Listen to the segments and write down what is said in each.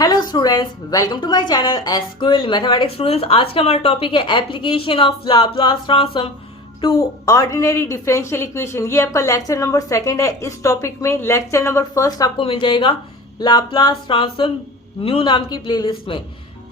Hello students, welcome to my channel SQL mathematics students. आज का हमारा टॉपिक है application of Laplace transform to ordinary differential equation. ये आपका लेक्चर नंबर 2 है। इस टॉपिक में लेक्चर नंबर 1 आपको मिल जाएगा लाप्लास ट्रांसफॉर्म न्यू नाम की प्लेलिस्ट में।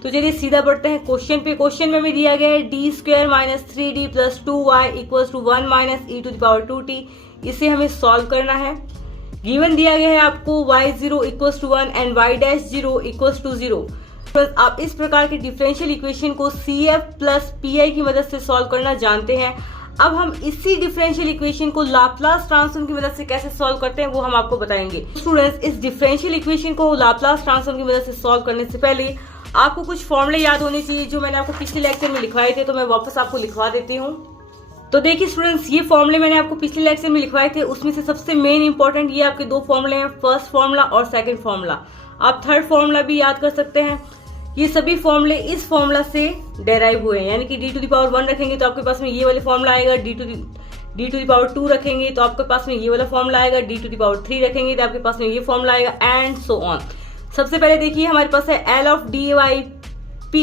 तो चलिए सीधा बढ़ते हैं क्वेश्चन पे। क्वेश्चन में हमें दिया गया है d² minus 3d plus 2y equals to 1 minus e to the power 2t। इसे हमें सॉल्व करना है। गिवन दिया गया है आपको y0 equals to 1 and y'0 equals to 0। तो आप इस प्रकार के डिफरेंशियल इक्वेशन को CF प्लस PI की मदद से सॉल्व करना जानते हैं। अब हम इसी डिफरेंशियल इक्वेशन को लाप्लास ट्रांसफॉर्म की मदद से कैसे सॉल्व करते हैं वो हम आपको बताएंगे। स्टूडेंट्स, इस डिफरेंशियल इक्वेशन को लाप्लास ट्रांसफॉर्म की मदद से सॉल्व करने से पहले आपको कुछ फॉर्मूले याद होने चाहिए जो मैंने आपको पिछले लेक्चर में लिखवाए थे। तो मैं वापस आपको लिखवा देती हूँ। तो देखिए स्टूडेंट्स, ये फॉर्मूले मैंने आपको पिछले लेक्चर में लिखवाए थे। उसमें से सबसे मेन इंपॉर्टेंट ये आपके दो फॉर्मूले हैं, फर्स्ट फॉर्मूला और सेकंड फॉर्मूला। आप थर्ड फॉर्मूला भी याद कर सकते हैं। ये सभी फॉर्मूले इस फॉर्मूला से डेराइव हुए हैं, यानी कि d टू द पावर 1 रखेंगे तो आपके पास में ये वाले फॉर्मूला आएगा। d टू द पावर 2 रखेंगे तो आपके पास में ये वाला फॉर्मूला आएगा। d टू द पावर 3 रखेंगे तो आपके पास में ये फॉर्मूला आएगा, एंड सो ऑन। सबसे पहले देखिए हमारे पास है L of dy p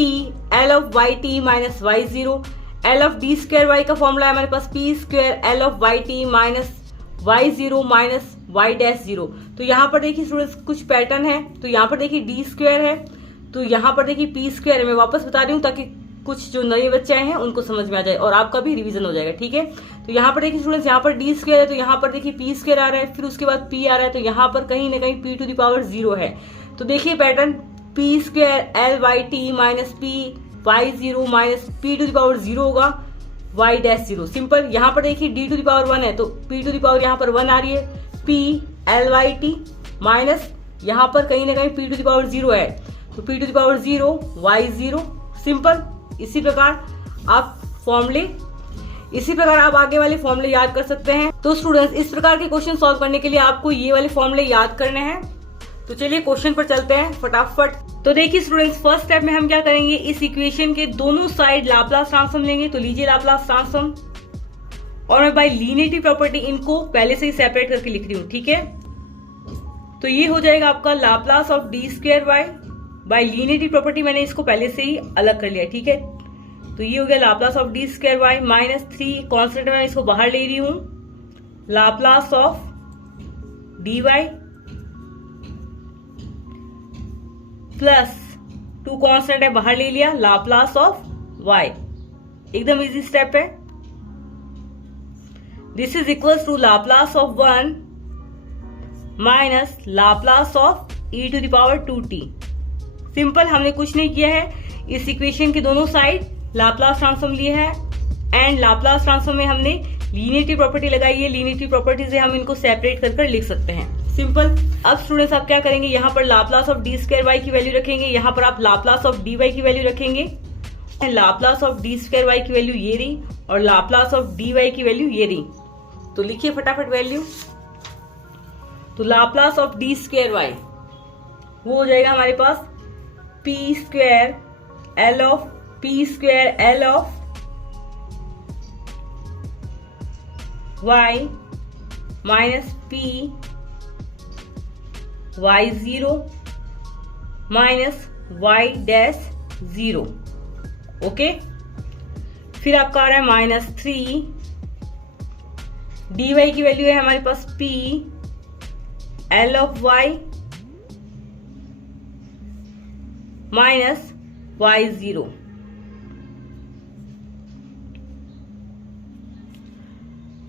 L of yt minus y0। L of d² y का फॉर्मूला है हमारे पास p² L of yt minus y0 minus y'0। तो यहाँ पर देखिए स्टूडेंट्स कुछ पैटर्न है। तो यहाँ पर देखिए d² है, तो यहाँ पर देखिए p² है। मैं वापस बता रही हूँ ताकि कुछ जो नए बच्चे आए हैं उनको समझ में आ जाए और आपका भी रिवीजन हो जाएगा, ठीक है। तो यहाँ पर देखिए स्टूडेंट्स, यहाँ पर d² है तो यहाँ पर देखिए p² आ रहा है, फिर उसके बाद p आ रहा है, तो यहाँ पर कहीं ना कहीं p टू द पावर 0 है। तो देखिए pattern p² L yt minus y0 minus p to the power 0 होगा, y'0 सिंपल। यहाँ पर देखिए d टू द पावर 1 है तो p टू द पावर यहाँ पर 1 आ रही है, p L yt माइनस यहाँ पर कहीं ना कहीं p टू द पावर 0 है तो p to the power 0 y0 simple. इसी प्रकार आप आगे वाले फॉर्मूले याद कर सकते हैं। तो स्टूडेंट्स, इस प्रकार के क्वेश्चन सॉल्व करने के लिए आपको ये वाले फॉर्मूले याद करने हैं। तो चलिए क्वेश्चन पर चलते हैं फटाफट। तो देखिए स्टूडेंट्स, फर्स्ट स्टेप में हम क्या करेंगे, इस इक्वेशन के दोनों साइड लाप्लास ट्रांसफॉर्म लेंगे। तो लीजिए लाप्लास ट्रांसफॉर्म, और मैं बाय लीनियरिटी प्रॉपर्टी इनको पहले से ही सेपरेट करके लिख रही हूँ, ठीक है। तो ये हो जाएगा आपका Laplace of d²y। By linearity property मैंने इसको पहले से ही अलग कर लिया, ठीक है। तो ये हो गया Laplace of d² minus 3 constant मैं इसको बाहर ले रही हूँ, Laplace of dy plus 2 constant है बाहर ले लिया, लाप्लास ऑफ y। एकदम इजी स्टेप है। This is equals to Laplace of 1 minus Laplace of e to the power 2t। Simple, हमने कुछ नहीं किया है। इस इक्वेशन के दोनों साइड लाप्लास ट्रांसफॉर्म लिए है एंड लाप्लास ट्रांसफॉर्म में हमने लीनियरिटी प्रॉपर्टी लगाई है। लीनियरिटी प्रॉपर्टी से हम इनको सेपरेट कर लिख सकते हैं, सिंपल। अब स्टूडेंट्स आप क्या करेंगे, यहाँ पर लाप्लास ऑफ d² की वैल्यू रखेंगे, यहाँ पर आप लाप्लास ऑफ dy की वैल्यू रखेंगे। लाप्लास ऑफ d² की वैल्यू ये रही और लाप्लास ऑफ dy की वैल्यू ये रही। तो लिखिए फटाफट वैल्यू। तो लाप्लास ऑफ d² वो हो जाएगा हमारे पास p² L of y minus p y0 minus y'0। Okay, फिर आपका आ रहा है माइनस 3 dy की वैल्यू है हमारे पास p L of y minus y0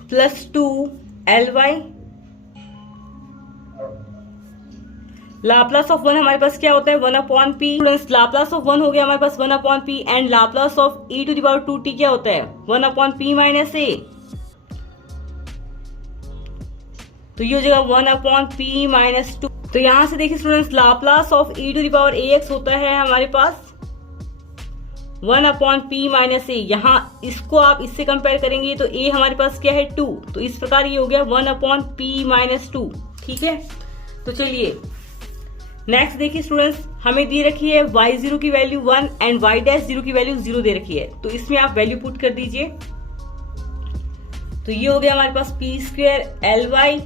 plus 2 Ly। Laplace of 1 हमारे पास क्या होता है, 1/p। स्टूडेंट्स, लाप्लास ऑफ 1 हो गया हमारे पास 1/p and Laplace of e to the power 2t क्या होता है, 1/p माइनस a। तो ये हो जाएगा 1/p माइनस 2। तो यहां से देखिए students, Laplace of e to the power ax होता है हमारे पास 1/p माइनस a। यहाँ इसको आप इससे कंपेयर करेंगे तो a हमारे पास क्या है 2, तो इस प्रकार ये हो गया 1/p माइनस 2, ठीक है। तो चलिए नेक्स्ट देखिए स्टूडेंट्स, हमें दी रखी है y0 की वैल्यू 1 एंड y'0 की वैल्यू 0 दे रखी है। तो इसमें आप वैल्यू पुट कर दीजिए। तो ये हो गया हमारे पास p² Ly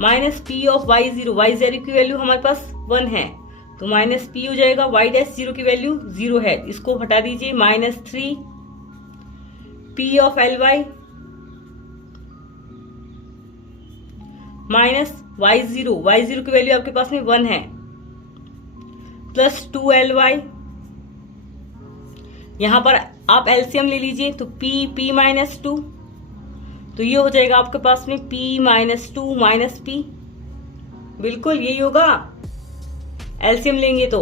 minus P of Y zero, Y zero की वैल्यू हमारे पास 1 है, तो माइनस पी हो जाएगा। वाई डैश जीरो की वैल्यू 0 है, इसको हटा दीजिए। Minus 3 P of L Y minus Y zero की वैल्यू आपके पास में 1 है, प्लस 2 एल वाई। यहां पर आप एलसीएम ले लीजिए, तो पी माइनस 2, तो ये हो जाएगा आपके पास में p माइनस 2 माइनस पी, बिल्कुल यही होगा। एलसीएम लेंगे तो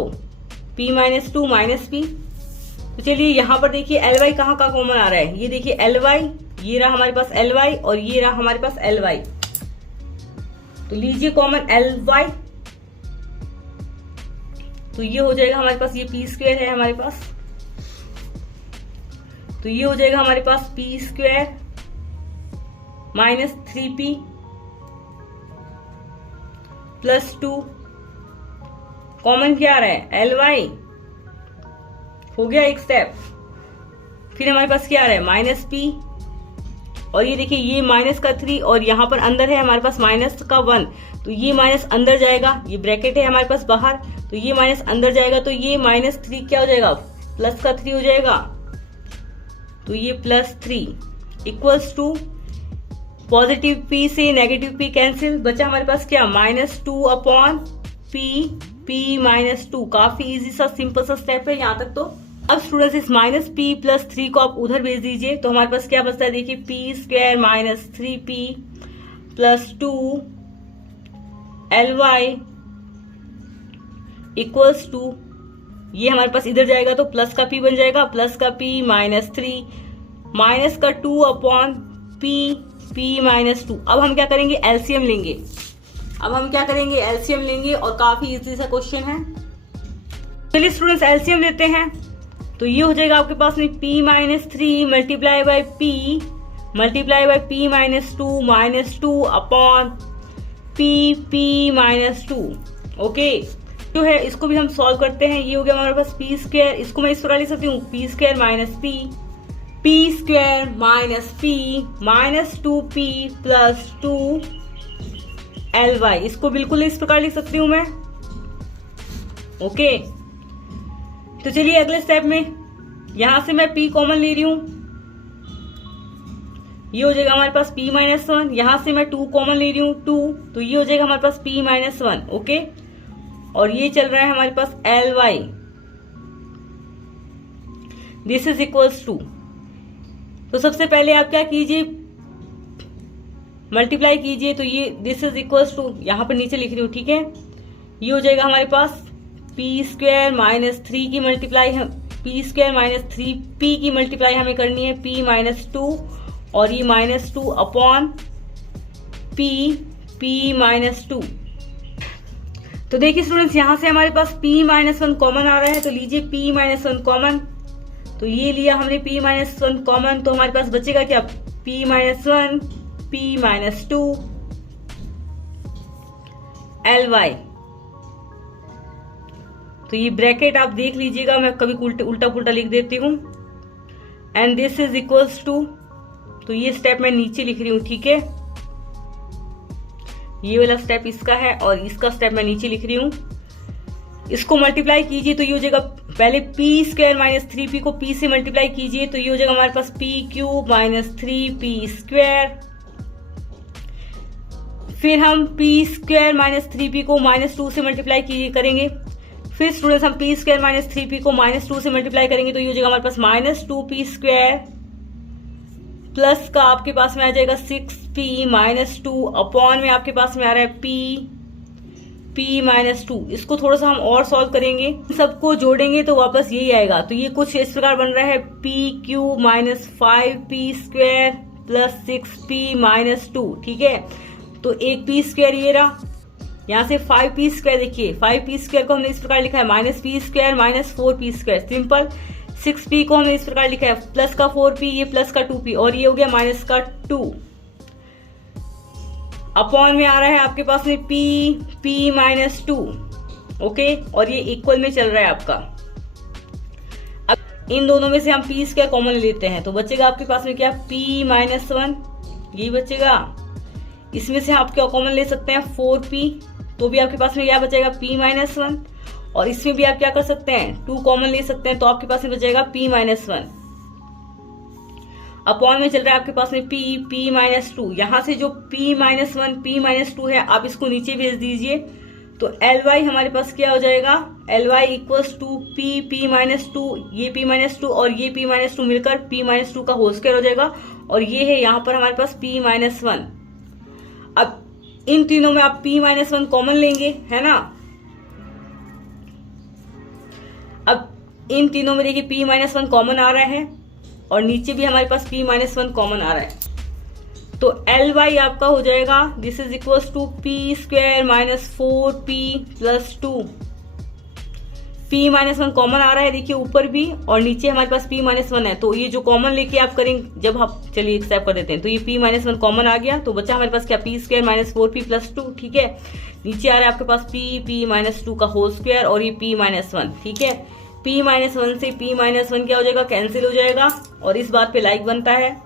p माइनस 2 माइनस पी। तो चलिए यहां पर देखिए एल वाई कहाँ कॉमन आ रहा है, ये देखिए एल वाई, ये रहा हमारे पास एल वाई और ये रहा हमारे पास एल वाई, तो लीजिए कॉमन एल वाई, तो ये हो जाएगा हमारे पास, ये पी स्क्वायर है हमारे पास, तो ये हो जाएगा हमारे पास p square minus 3p plus 2, common क्या आ रहा है एल वाई, हो गया एक स्टेप। फिर हमारे पास क्या आ रहा है माइनस p, और ये देखिए ये माइनस का 3 और यहाँ पर अंदर है हमारे पास माइनस का 1, तो ये माइनस अंदर जाएगा, ये ब्रैकेट है हमारे पास बाहर, तो ये माइनस अंदर जाएगा, तो ये माइनस 3 क्या हो जाएगा प्लस का 3 हो जाएगा, तो ये plus 3 equals to positive p से नेगेटिव p कैंसिल, बचा हमारे पास क्या माइनस 2 अपॉन p माइनस 2। काफी इजी सा सिंपल सा स्टेप है यहाँ तक। तो अब स्टूडेंट्स इस माइनस p प्लस 3 को आप उधर भेज दीजिए, तो हमारे पास क्या बचता है देखिए p square minus 3p plus 2 L Y equals to, ये हमारे पास इधर जाएगा तो प्लस का p बन जाएगा, प्लस का p माइनस 3 माइनस का 2 अपॉन p माइनस 2। अब हम क्या करेंगे एलसीएम लेंगे, एलसीएम लेंगे और काफी इजी सा क्वेश्चन है। चलिए स्टूडेंट्स एलसीएम लेते हैं, तो ये हो जाएगा आपके पास में p minus 3 multiply by p minus 2 upon p minus 2। Okay, जो है इसको भी हम सॉल्व करते हैं। ये हो गया हमारे पास p स्क्वायर, इसको मैं इस प्रकार लिख सकती हूँ p square minus p square minus p minus 2p plus 2 L Y, इसको बिल्कुल इस प्रकार लिख सकती हूं मैं। ओके, तो चलिए अगले स्टेप में यहां से मैं p कॉमन ले रही हूं, ये हो जाएगा हमारे पास p माइनस 1, यहां से मैं 2 कॉमन ले रही हूं 2, तो ये हो जाएगा हमारे पास p माइनस 1। ओके, और ये चल रहा है हमारे पास L y, this is equals to, तो सबसे पहले आप क्या कीजिए मल्टीप्लाई कीजिए, तो ये दिस इज इक्वल्स टू, यहां पर नीचे लिख रही हूँ, ठीक है। ये हो जाएगा हमारे पास p स्क्वायर माइनस 3 की multiply, p square minus 3p की मल्टीप्लाई हमें करनी है p माइनस 2, और ये माइनस 2 अपॉन p माइनस 2। तो देखिए स्टूडेंट्स यहाँ से हमारे पास p माइनस 1 कॉमन आ रहा है, तो लीजिए p माइनस 1 कॉमन, तो ये लिया हमने p माइनस 1 कॉमन, तो हमारे पास बचेगा क्या p minus 1 p minus 2 L Y. तो ये ब्रैकेट आप देख लीजिएगा, मैं कभी उल्टा पुल्टा लिख देती हूँ, and this is equals to, तो ये स्टेप मैं नीचे लिख रही हूँ, ठीक है। ये वाला स्टेप इसका है और इसका स्टेप मैं नीचे लिख रही हूँ। इसको मल्टीप्लाई कीजिए तो ये हो जाएगा, पहले p स्क्वायर माइनस 3p को p से मल्टीप्लाई कीजिए, तो ये हो जाएगा हमारे पास p cube minus 3p square. फिर हम p स्क्वायर माइनस 3p को माइनस 2 से मल्टीप्लाई करेंगे। फिर स्टूडेंट्स हम p स्क्वायर माइनस 3p को माइनस 2 से मल्टीप्लाई करेंगे, तो ये हो जाएगा हमारे पास माइनस 2p स्क्वायर प्लस का आपके पास में आ जाएगा 6p माइनस 2 अपॉन में आपके पास में आ रहा है p माइनस 2। इसको थोड़ा सा हम और सॉल्व करेंगे, सबको जोड़ेंगे तो वापस यही आएगा। तो ये कुछ इस प्रकार बन रहा है p cube minus 5p square plus 6p minus 2, ठीक है। तो एक p स्क्वायर ये रहा, यहाँ से 5p स्क्वायर, देखिए 5p स्क्वायर को हमने इस प्रकार लिखा है minus p square minus 4p square, simple. 6p को हमने इस प्रकार लिखा है प्लस का 4p, ये प्लस का 2p, और ये हो गया माइनस का 2 अपॉन में आ रहा है आपके पास में p माइनस 2। ओके, और ये इक्वल में चल रहा है आपका। अब इन दोनों में से हम p स्क्वायर कॉमन लेते हैं, तो बचेगा आपके पास में क्या p माइनस 1, यही बचेगा। इसमें से आप क्या कॉमन ले सकते हैं 4p, तो भी आपके पास में क्या बचेगा p-1, और इसमें भी आप क्या कर सकते हैं 2 कॉमन ले सकते हैं, तो आपके पास में बचेगा p-1। अपॉन में चल रहा है आपके पास में p-2, यहां से जो p-1 p-2 है आप इसको नीचे भेज दीजिए, तो Ly हमारे पास क्या हो जाएगा, Ly इक्वल्स टू p-2, ये p-2 और ये p-2 मिलकर p-2 का होल स्क्वायर हो जाएगा, और ये है यहाँ पर हमारे पास p-1। अब इन तीनों में आप p-1 कॉमन लेंगे, है ना। अब इन तीनों में देखिए p-1 कॉमन आ रहा है, और नीचे भी हमारे पास p-1 कॉमन आ रहा है, तो Ly आपका हो जाएगा this is equals to p² minus 4p plus 2। p-1 common आ रहा है देखिए ऊपर भी, और नीचे हमारे पास p-1 है, तो ये जो कॉमन लेके आप करेंगे जब हम चलिए एक्सेप्ट कर देते हैं, तो ये p-1 कॉमन आ गया, तो बच्चा हमारे पास क्या p² माइनस 4p प्लस 2, ठीक है। नीचे आ रहा है आपके पास p-2 का होल स्क्वायर और ये p-1, ठीक है। p-1 से p-1 क्या हो जाएगा, कैंसिल हो जाएगा, और इस बात पे लाइक बनता है।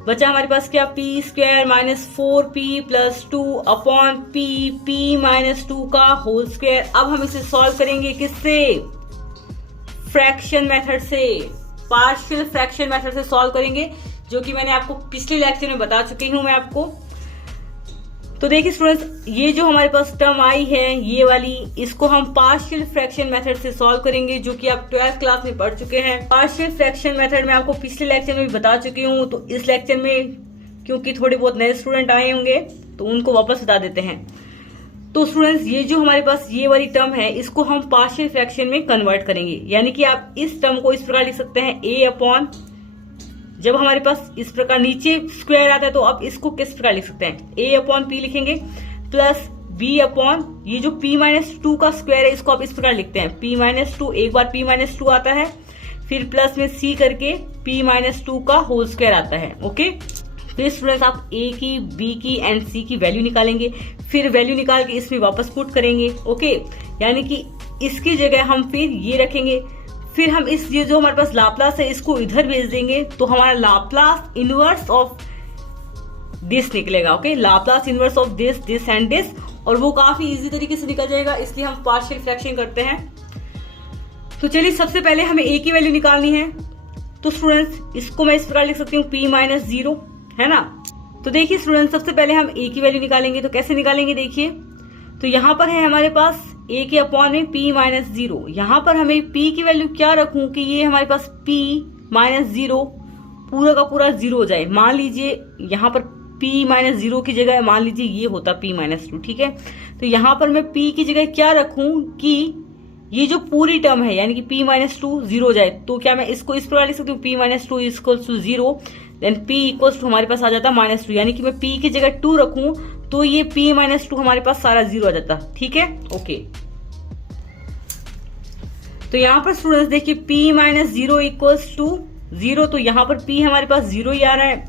बचा हमारे पास क्या p² minus 4p plus 2 upon p-2 का होल स्क्वायर। अब हम इसे सॉल्व करेंगे किससे, फ्रैक्शन मेथड से, पार्शियल फ्रैक्शन मेथड से सॉल्व करेंगे, जो कि मैंने आपको पिछले लेक्चर में बता चुकी हूं मैं आपको। तो देखिए स्टूडेंट्स, ये जो हमारे पास टर्म आई है ये वाली, इसको हम पार्शियल फ्रैक्शन मेथड से सॉल्व करेंगे, जो कि आप 12th क्लास में पढ़ चुके हैं। पार्शियल फ्रैक्शन मेथड मैं आपको पिछले लेक्चर में भी बता चुकी हूँ, तो इस लेक्चर में क्योंकि थोड़े बहुत नए स्टूडेंट आए होंगे तो उनको वापस बता देते हैं। तो स्टूडेंट्स, ये जो हमारे पास ये वाली टर्म है इसको हम पार्शियल फ्रैक्शन में कन्वर्ट करेंगे, यानी कि आप इस टर्म को इस प्रकार लिख सकते हैं a अपॉन, जब हमारे पास इस प्रकार नीचे स्क्वायर आता है तो आप इसको किस प्रकार लिख सकते हैं, a अपॉन p लिखेंगे प्लस b अपॉन ये जो p-2 का स्क्वायर है इसको आप इस प्रकार लिखते हैं p-2, एक बार p-2 आता है, फिर प्लस में c करके p-2 का होल स्क्वायर आता है। ओके, फिर स्टूडेंट्स आप a की, b की एंड c की वैल्यू निकालेंगे, फिर वैल्यू निकाल के इसमें वापस पुट करेंगे। ओके, यानी कि इसकी जगह हम फिर ये रखेंगे, फिर हम इस ये जो हमारे पास लाप्लास है इसको इधर भेज देंगे, तो हमारा लाप्लास इनवर्स ऑफ दिस निकलेगा। Okay, Laplace inverse of this, this and this, और वो काफी इजी तरीके से निकल जाएगा, इसलिए हम पार्शियल फ्रैक्शन करते हैं। तो चलिए सबसे पहले हमें a की वैल्यू निकालनी है, तो स्टूडेंट्स इसको मैं इस प्रकार लिख सकती हूँ p-0, है ना। तो देखिए स्टूडेंट्स, सबसे पहले हम a की वैल्यू निकालेंगे, तो कैसे निकालेंगे देखिए, तो यहाँ पर है हमारे पास a के अपॉन में p-0, यहाँ पर हमें p की वैल्यू क्या रखूं कि ये हमारे पास p-0 पूरा का पूरा 0 हो जाए। मान लीजिए यहाँ पर p-0 की जगह मान लीजिए ये होता p-2, ठीक है। तो यहाँ पर मैं p की जगह क्या रखूं कि ये जो पूरी टर्म है यानी कि p-2 0 हो जाए, तो क्या मैं इसको इस प्रकार लिख सकती हूँ p-2 equals to 0, then p equals to हमारे पास आ जाता -2, यानी कि मैं p की जगह 2 रखूं तो ये p-2 हमारे पास सारा 0 आ जाता, ठीक है। ओके, तो यहाँ पर स्टूडेंट्स देखिए p-0 इक्वल्स टू 0, तो यहाँ पर p हमारे पास 0 ही आ रहा है,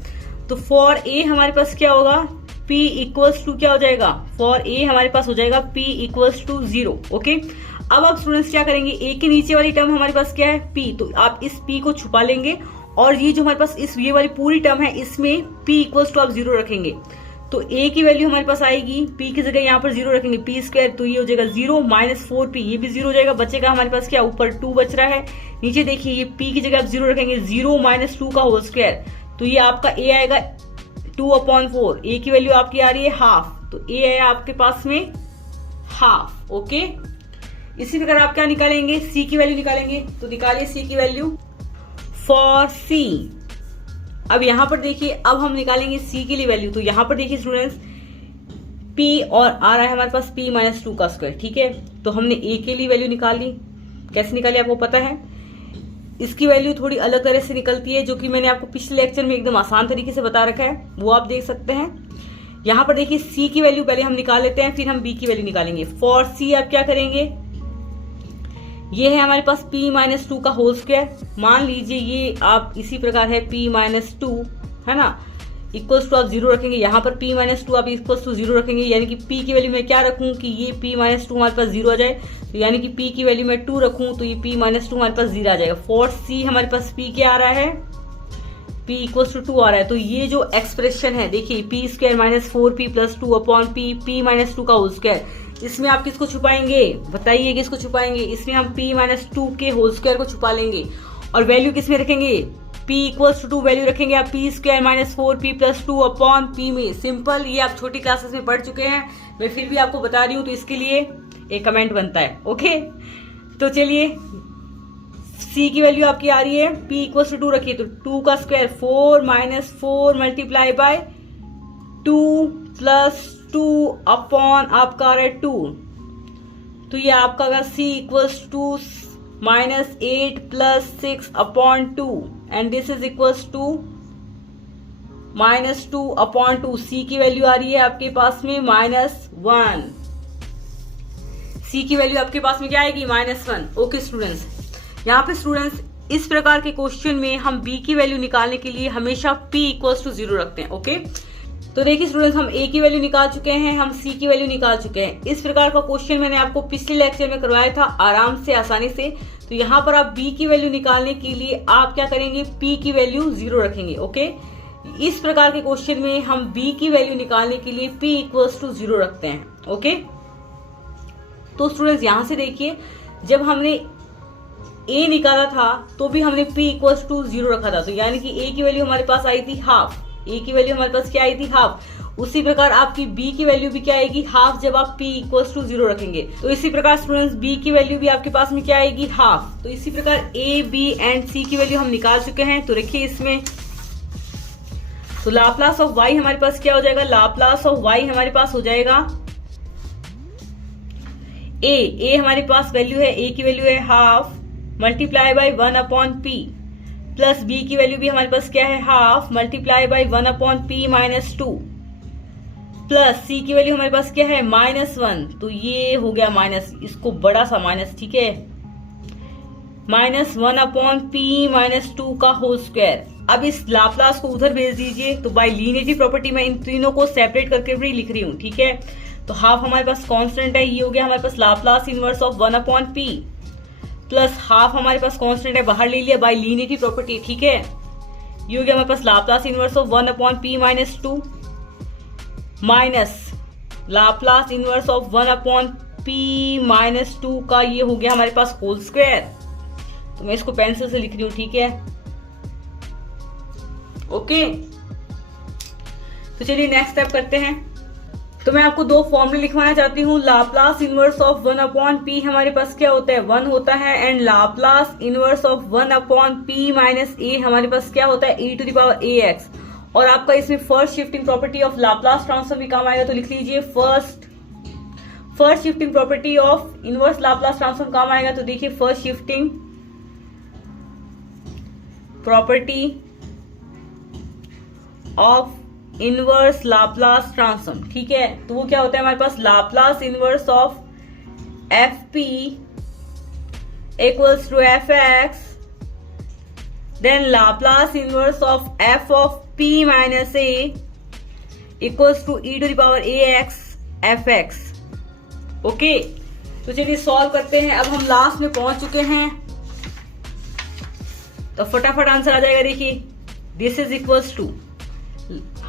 तो फॉर a हमारे पास क्या होगा, p इक्वल्स टू क्या हो जाएगा, फॉर a हमारे पास हो जाएगा p इक्वल्स टू 0। ओके, अब आप स्टूडेंट्स क्या करेंगे, a के नीचे वाली टर्म हमारे पास क्या है p, तो आप इस p को छुपा लेंगे, और ये जो हमारे पास इस ये वाली पूरी टर्म है इसमें p इक्वल्स टू आप 0 रखेंगे, तो a की वैल्यू हमारे पास आएगी, p की जगह यहाँ पर 0 रखेंगे p², तो ये हो जाएगा 0 माइनस 4p, ये भी 0 हो जाएगा, बचेगा हमारे पास क्या, ऊपर 2 बच रहा है, नीचे देखिए ये p की जगह आप 0 रखेंगे, 0 माइनस 2 का होल स्क्वायर, तो ये आपका a आएगा 2/4, a की वैल्यू आपकी आ रही है हाफ, तो a है आपके पास में हाफ। ओके, इसी प्रकार आप क्या निकालेंगे, c की वैल्यू निकालेंगे, तो निकालिए c की वैल्यू फॉर c। अब यहाँ पर देखिए, अब हम निकालेंगे c के लिए वैल्यू, तो यहाँ पर देखिए स्टूडेंट्स p और आ रहा है हमारे पास p-2 का स्क्वायर, ठीक है। तो हमने a के लिए वैल्यू निकाल ली, कैसे निकाली आपको पता है, इसकी वैल्यू थोड़ी अलग तरह से निकलती है, जो कि मैंने आपको पिछले लेक्चर में एकदम आसान तरीके से बता रखा है, वो आप देख सकते हैं। यहाँ पर देखिए c की वैल्यू पहले हम निकाल लेते हैं, फिर हम b की वैल्यू निकालेंगे। फॉर c आप क्या करेंगे, ये है हमारे पास p-2 का होल स्क्वायर, मान लीजिए ये आप इसी प्रकार है p-2, है ना, इक्वल्स टू आप 0 रखेंगे, यहाँ पर p-2 आप इक्वल्स टू 0 रखेंगे, यानी कि p की वैल्यू मैं क्या रखूं कि ये p-2 हमारे पास 0 आ जाए, तो यानी कि p की वैल्यू मैं 2 रखूं तो ये p-2 हमारे पास 0 आ जाएगा। फॉर c हमारे पास p क्या आ रहा है, p इक्वल टू 2 आ रहा है, तो ये जो एक्सप्रेशन है देखिए p square minus 4p plus 2 upon p minus 2 का होल स्क्वायर, इसमें आप किसको छुपाएंगे बताइए, किसको छुपाएंगे? इसमें हम p माइनस 2 के होल स्क्वायर को छुपा लेंगे और वैल्यू किसमें रखेंगे? p इक्वल टू 2 वैल्यू रखेंगे आप p square minus 4p plus 2 upon p में। सिंपल, ये आप छोटी क्लासेस में पढ़ चुके हैं, मैं फिर भी आपको बता रही हूँ, तो इसके लिए एक कमेंट बनता है। ओके, तो चलिए c की वैल्यू आपकी आ रही है p इक्वल टू 2 रखिए, तो 2 का square 4 minus 4 multiply by 2 plus 2 upon आपका आ रहा है 2, तो ये आपका अगर c equals to minus 8 plus 6 upon 2 and this is equals to minus 2 upon 2। c की वैल्यू आ रही है आपके पास में -1, c की वैल्यू आपके पास में क्या आएगी? -1। ओके स्टूडेंट्स, यहाँ पे स्टूडेंट्स इस प्रकार के क्वेश्चन में हम b की वैल्यू निकालने के लिए हमेशा p इक्वल्स टू 0 रखते हैं। ओके, तो देखिए स्टूडेंट्स, हम a की वैल्यू निकाल चुके हैं, हम c की वैल्यू निकाल चुके हैं। इस प्रकार का क्वेश्चन मैंने आपको पिछले लेक्चर में करवाया था आराम से, आसानी से। तो यहाँ पर आप b की वैल्यू निकालने के लिए आप क्या करेंगे? p की वैल्यू 0 रखेंगे। ओके, इस प्रकार के क्वेश्चन में हम b की वैल्यू निकालने के लिए p इक्वल्स टू 0 रखते हैं। ओके, तो स्टूडेंट्स यहाँ से देखिए, जब हमने a निकाला था तो भी हमने p इक्वल्स टू 0 रखा था, तो यानी कि a की वैल्यू हमारे पास आई थी हाफ, a की वैल्यू हमारे पास क्या आई थी? हाफ। उसी प्रकार आपकी b की वैल्यू भी क्या आएगी? हाफ, जब आप p इक्वल्स टू 0 रखेंगे। तो इसी प्रकार स्टूडेंट्स b की वैल्यू भी आपके पास में क्या आएगी? हाफ। तो इसी प्रकार a, b एंड c की वैल्यू हम निकाल चुके हैं। तो देखिए इसमें, तो लाप्लास ऑफ y हमारे पास क्या हो जाएगा? लाप्लास ऑफ y हमारे पास हो जाएगा a हमारे पास वैल्यू है, a की वैल्यू है half multiply by 1 upon p, plus b की वैल्यू भी हमारे पास क्या है? Half multiply by 1 upon p minus 2, plus c की वैल्यू हमारे पास क्या है? -1, तो ये हो गया माइनस, इसको बड़ा सा माइनस, ठीक है, -1 अपॉन p माइनस 2 का होल स्क्वायर। अब इस लाप्लास को उधर भेज दीजिए, तो बाय लीनियरिटी प्रॉपर्टी मैं इन तीनों को सेपरेट करके भी लिख रही हूँ, ठीक है। तो हाफ हमारे पास कांस्टेंट है, ये हो गया हमारे पास Laplace inverse of 1 upon p, plus half हमारे पास कांस्टेंट है, बाहर ले लिया बाय लीनियरिटी प्रॉपर्टी, ठीक है। ये हो गया हमारे पास Laplace inverse of 1 upon p minus 2 minus Laplace inverse of 1 upon p minus 2 का ये हो गया हमारे पास होल स्क्वायर। तो मैं इसको पेंसिल से लिख रही हूँ, ठीक है। ओके, तो चलिए नेक्स्ट स्टेप करते हैं। तो मैं आपको दो फॉर्मूले लिखवाना चाहती हूँ। Laplace inverse of 1 upon p हमारे पास क्या होता है? 1 होता है, and Laplace inverse of 1 upon p minus a हमारे पास क्या होता है? e to the power ax। और आपका इसमें first shifting property of Laplace transform भी काम आएगा, तो लिख लीजिए first shifting property of inverse Laplace transform काम आएगा। तो देखिए first shifting property of inverse Laplace transform, ठीक है। तो वो क्या होता है हमारे पास? Laplace inverse of f p equals to f x, then Laplace inverse of f of p minus a equals to e to the power a x f x. Okay, तो चलिए सॉल्व करते हैं। अब हम लास्ट में पहुंच चुके हैं, तो फटाफट आंसर आ जाएगा। देखिए this is equals to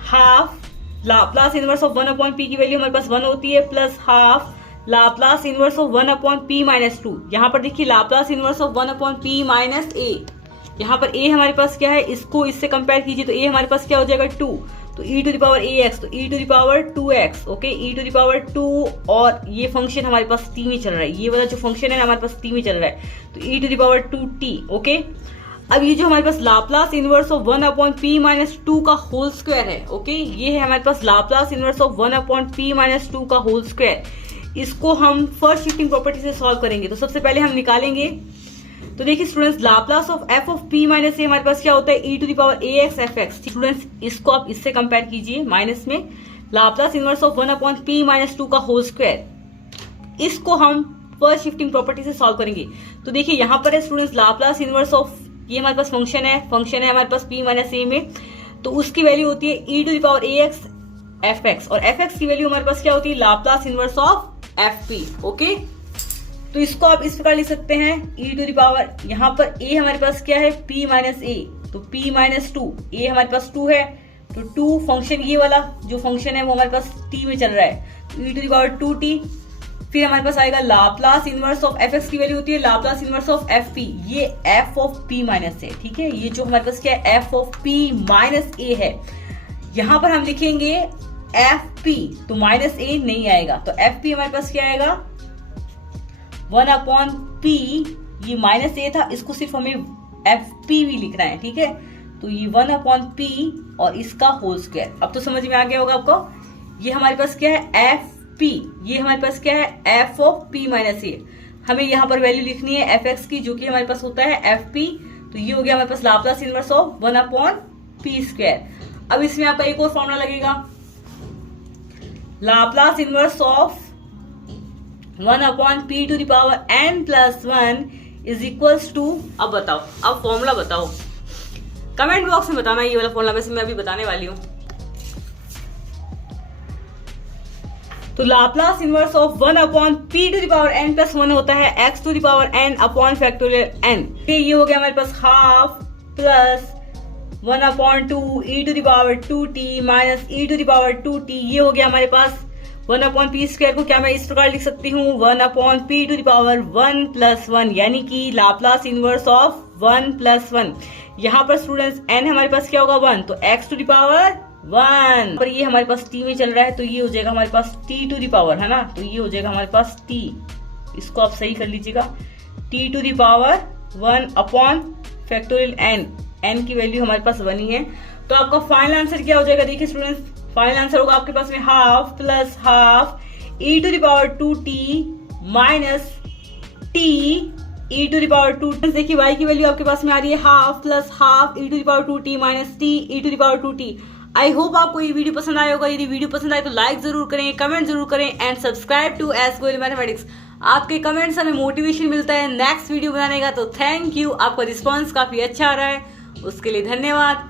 half Laplace inverse of 1 upon p की वैल्यू हमारे पास 1 होती है, plus half Laplace inverse of 1 upon p minus 2। यहाँ पर देखिए Laplace inverse of 1 upon p minus a, यहाँ पर a हमारे पास क्या है? इसको इससे कंपेयर कीजिए, तो a हमारे पास क्या हो जाएगा? 2, तो e to the power ax, तो e to the power 2x। Okay, e to the power 2, और ये फंक्शन हमारे पास t में चल रहा है, ये वाला जो फंक्शन है हमारे पास t में चल रहा है, तो e to the power 2t। Okay, अब ये जो हमारे पास Laplace inverse of 1 upon p minus 2 का होल स्क्वायर है, ओके, ये है हमारे पास Laplace inverse of 1 upon p minus 2 का होल स्क्वायर। इसको हम फर्स्ट शिफ्टिंग प्रॉपर्टी से सॉल्व करेंगे। तो सबसे पहले हम निकालेंगे, तो देखिए students Laplace of f of p minus a हमारे पास क्या होता है? e to the power ax fx। Students इसको आप इससे कंपेयर कीजिए, माइनस में Laplace inverse of 1 upon p minus 2 का होल स्क्वायर, इसको हम फर्स्ट शिफ्टिंग प्रॉपर्टी से सॉल्व करेंगे। तो देखिए यहाँ पर है स्टूडेंट्स लाप्लास इनवर्स ऑफ, ये हमारे पास फंक्शन है हमारे पास p माइनस a में, तो उसकी वैल्यू होती है e to the power ax fx, और fx की वैल्यू हमारे पास क्या होती है? Laplace inverse of fp। Okay, तो इसको आप इस प्रकार लिख सकते हैं e टू द पावर, यहाँ पर a हमारे पास क्या है? p माइनस a, तो p माइनस 2, a हमारे पास 2 है, तो 2 फंक्शन ये वाला जो फंक्शन है वो हमारे पास t में चल रहा है, तो e to the power 2t। फिर हमारे पास आएगा लाप्लास इनवर्स ऑफ fx की वैल्यू होती है लाप्लास इनवर्स ऑफ fp, ये f ऑफ p माइनस है, ठीक है। ये जो हमारे पास क्या है f of p minus a है, यहां पर हम लिखेंगे fp, तो माइनस a नहीं आएगा, तो fp हमारे पास क्या आएगा 1/p, ये माइनस a था, इसको सिर्फ हमें fp भी लिखना है, ठीक है। तो ये 1/p और इसका होल स्क्वायर। अब तो समझ में आ गया होगा आपको। ये हमारे पास क्या है fp, ये हमारे पास क्या है f of p minus a। हमें यहाँ पर वैल्यू लिखनी है fx की, जो कि हमारे पास होता है fp, तो ये हो गया हमारे पास Laplace inverse of 1/p square. अब इसमें आपका एक और फॉर्मूला लगेगा, Laplace inverse of 1/p to the power n plus 1 is equals to, अब बताओ, अब फॉर्मूला बताओ, कमेंट बॉक्स में बताना ये वाला फॉर्मूला, वैसे मैं अभी बताने वाली हूं। तो Laplace inverse of 1/p to the power n plus 1 होता है x to the power n upon factorial n। ये हो गया हमारे पास half plus 1/2 e to the power 2t minus e to the power 2t, ये हो गया हमारे पास 1/p स्क्वायर को क्या मैं इस प्रकार लिख सकती हूँ 1/p to the power 1 plus 1, यानी कि लाप्लास इनवर्स ऑफ 1 प्लस 1। यहाँ पर स्टूडेंट्स n हमारे पास क्या होगा 1, तो x टू द पावर 1, पर ये हमारे पास t में चल रहा है, तो ये हो जाएगा हमारे पास t टू द पावर, है ना, तो ये हो जाएगा हमारे पास t, इसको आप सही कर लीजिएगा, t to the power 1 upon factorial n की वैल्यू हमारे पास 1 ही है। तो आपका फाइनल आंसर क्या हो जाएगा, देखिए स्टूडेंट्स, फाइनल आंसर होगा आपके पास में half plus half e to the power 2t minus t e to the power 2t। देखिए y की वैल्यू आपके पास में आ रही है half plus half e to the power 2t minus t e to the power 2t। I hope आपको ये वीडियो पसंद आया होगा। यदि वीडियो पसंद आए तो लाइक जरूर करें, कमेंट जरूर करें and subscribe to S Goyal mathematics. आपके कमेंट्स हमें मोटिवेशन मिलता है नेक्स्ट वीडियो बनाने का, तो थैंक यू। आपका रिस्पॉन्स काफी अच्छा आ रहा है, उसके लिए धन्यवाद।